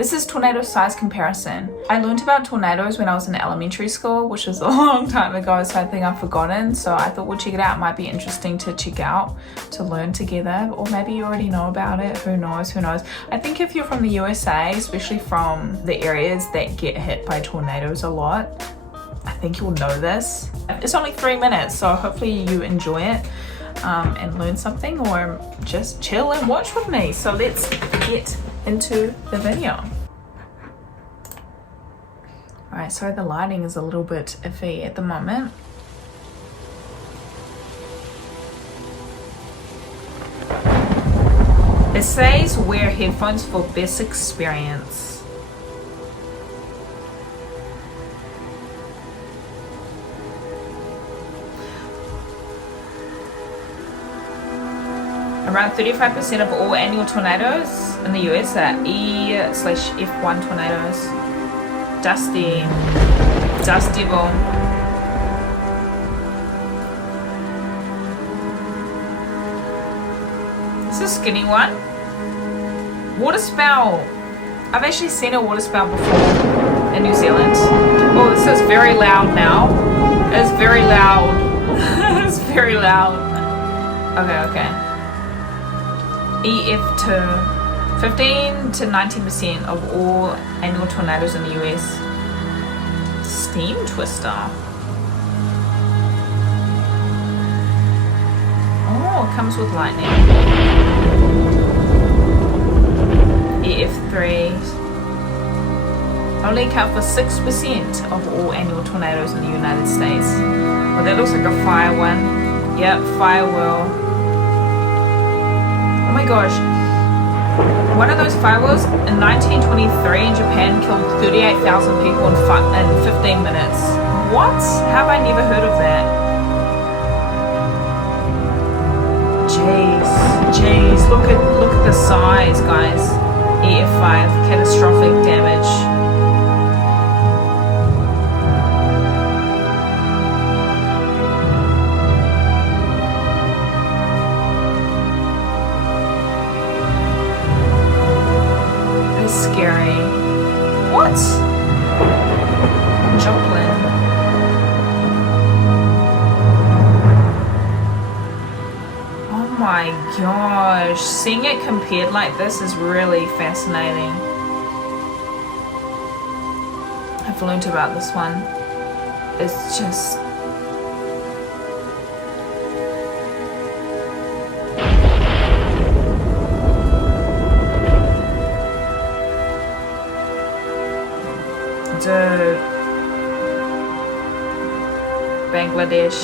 This is tornado size comparison. I learned about tornadoes when I was in elementary school, which was a long time ago, so I think I've forgotten. So I thought we'll check it out. It might be interesting to check out, to learn together, or maybe you already know about it. Who knows, who knows. I think if you're from the USA, especially from the areas that get hit by tornadoes a lot, I think you'll know this. It's only 3 minutes, so hopefully you enjoy it and learn something, or just chill and watch with me. So let's get into the video. Alright, sorry the lighting is a little bit iffy at the moment. It says wear headphones for best experience. Around 35% of all annual tornadoes in the US are E/F1 tornadoes. Dusty. Dustyville. This is a skinny one. Water spout. I've actually seen a water spout before in New Zealand. Oh, this is very loud now. It's very loud. It's very loud. Okay. EF to 15 to 19% of all annual tornadoes in the US. Steam twister. Oh, it comes with lightning. EF3 only account for 6% of all annual tornadoes in the United States. Well, that looks like a fire one. Yep, fire whirl. Oh my gosh, one of those firewalls in 1923 in Japan killed 38,000 people in 15 minutes. What? How have I never heard of that? Jeez, look at the size, guys. EF5, catastrophic damage. Scary. What? Joplin. Oh my gosh. Seeing it compared like this is really fascinating. I've learned about this one. It's just... Dude. Bangladesh.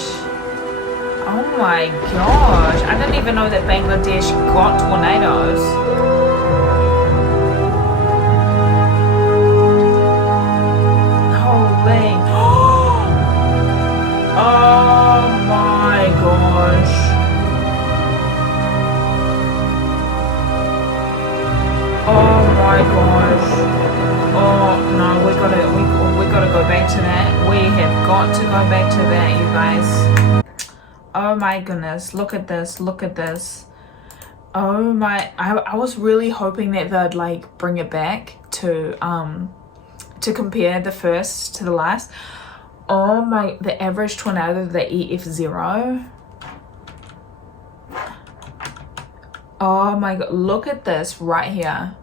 Oh my gosh. I didn't even know that Bangladesh got tornadoes. Holy. Oh my gosh. Oh my gosh. Oh no, we gotta go back to that. We have got to go back to that, you guys. Oh my goodness, look at this, look at this. Oh my, I was really hoping that they'd like bring it back to compare the first to the last. Oh my, the average tornado, the EF0. Oh my god, look at this right here.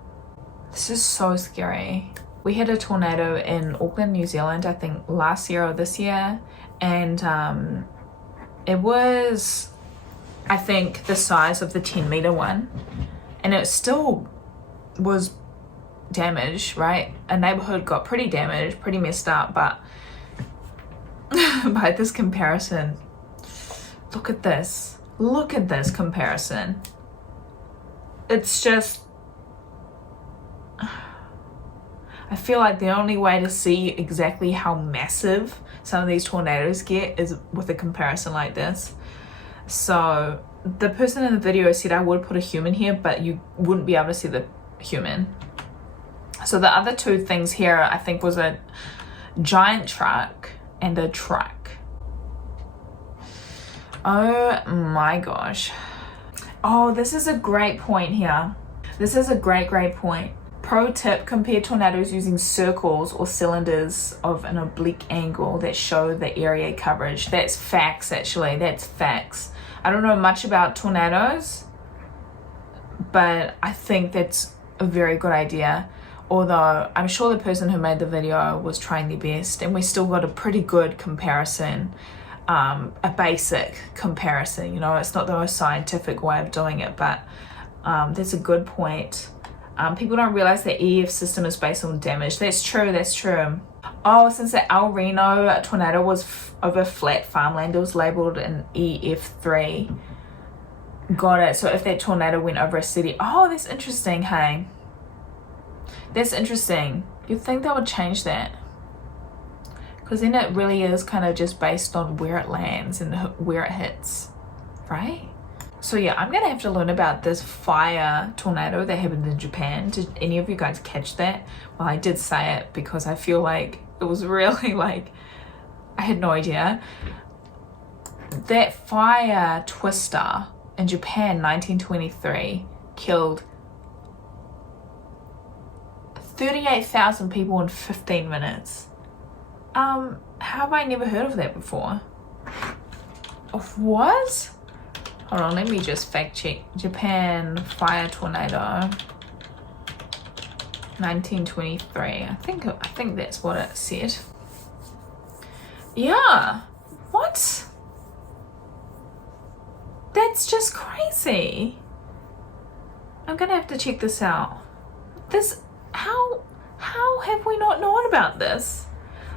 This is so scary. We had a tornado in Auckland, New Zealand, I think last year or this year, and it was, I think, the size of the 10-meter one, and it still was damaged, right? A neighborhood got pretty damaged, pretty messed up, but by this comparison, look at this comparison. It's just, I feel like the only way to see exactly how massive some of these tornadoes get is with a comparison like this. So the person in the video said I would put a human here, but you wouldn't be able to see the human. So the other two things here, I think, was a giant truck and a truck. Oh my gosh. Oh, this is a great point here. This is a great point. Pro tip, compare tornadoes using circles or cylinders of an oblique angle that show the area coverage. That's facts, actually. That's facts. I don't know much about tornadoes, but I think that's a very good idea. Although I'm sure the person who made the video was trying their best, and we still got a pretty good comparison, a basic comparison. You know, it's not the most scientific way of doing it, but that's a good point. People don't realize the EF system is based on damage. That's true, that's true. Oh, since the El Reno tornado was over flat farmland, it was labeled an EF3. Got it. So if that tornado went over a city, oh, that's interesting, hey. That's interesting. You'd think they would change that. Because then it really is kind of just based on where it lands and where it hits, right? So yeah, I'm gonna have to learn about this fire tornado that happened in Japan. Did any of you guys catch that? Well, I did say it because I feel like it was really like, I had no idea. That fire twister in Japan, 1923, killed 38,000 people in 15 minutes. How have I never heard of that before? Of what? Hold on, let me just fact check. Japan fire tornado, 1923. I think that's what it said. Yeah. What? That's just crazy. I'm gonna have to check this out. How have we not known about this?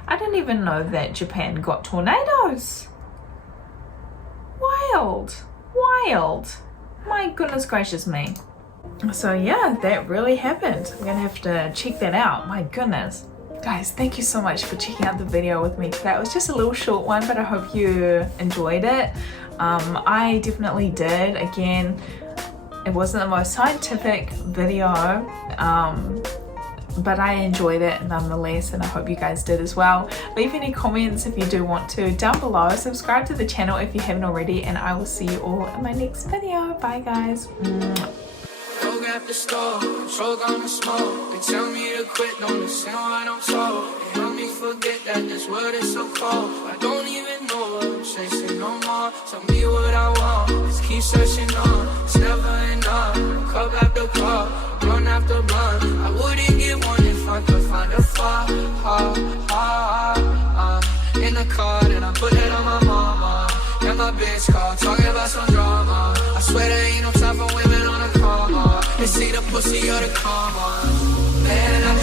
I didn't even know that Japan got tornadoes. Wild. My goodness gracious me. So yeah, that really happened. I'm gonna have to check that out. My goodness. Guys, thank you so much for checking out the video with me today. It was just a little short one, but I hope you enjoyed it. I definitely did. Again, it wasn't the most scientific video, but I enjoyed it nonetheless, and I hope you guys did as well. Leave any comments if you do want to down below. Subscribe to the channel if you haven't already, and I will see you all in my next video. Bye guys. At the store, control gonna smoke. They tell me to quit, don't listen what I'm told. They help me forget that this world is so cold. I don't even know what I'm chasing no more. Tell me what I want, let's keep searching on. It's never enough, cup after cup, blunt after blunt. I wouldn't get one if I could find a flaw. In the car, and I put it on my mama. And my bitch call, talking about some drama. I swear there ain't no time for women on a coma. They see the pussy or the karma. Man, I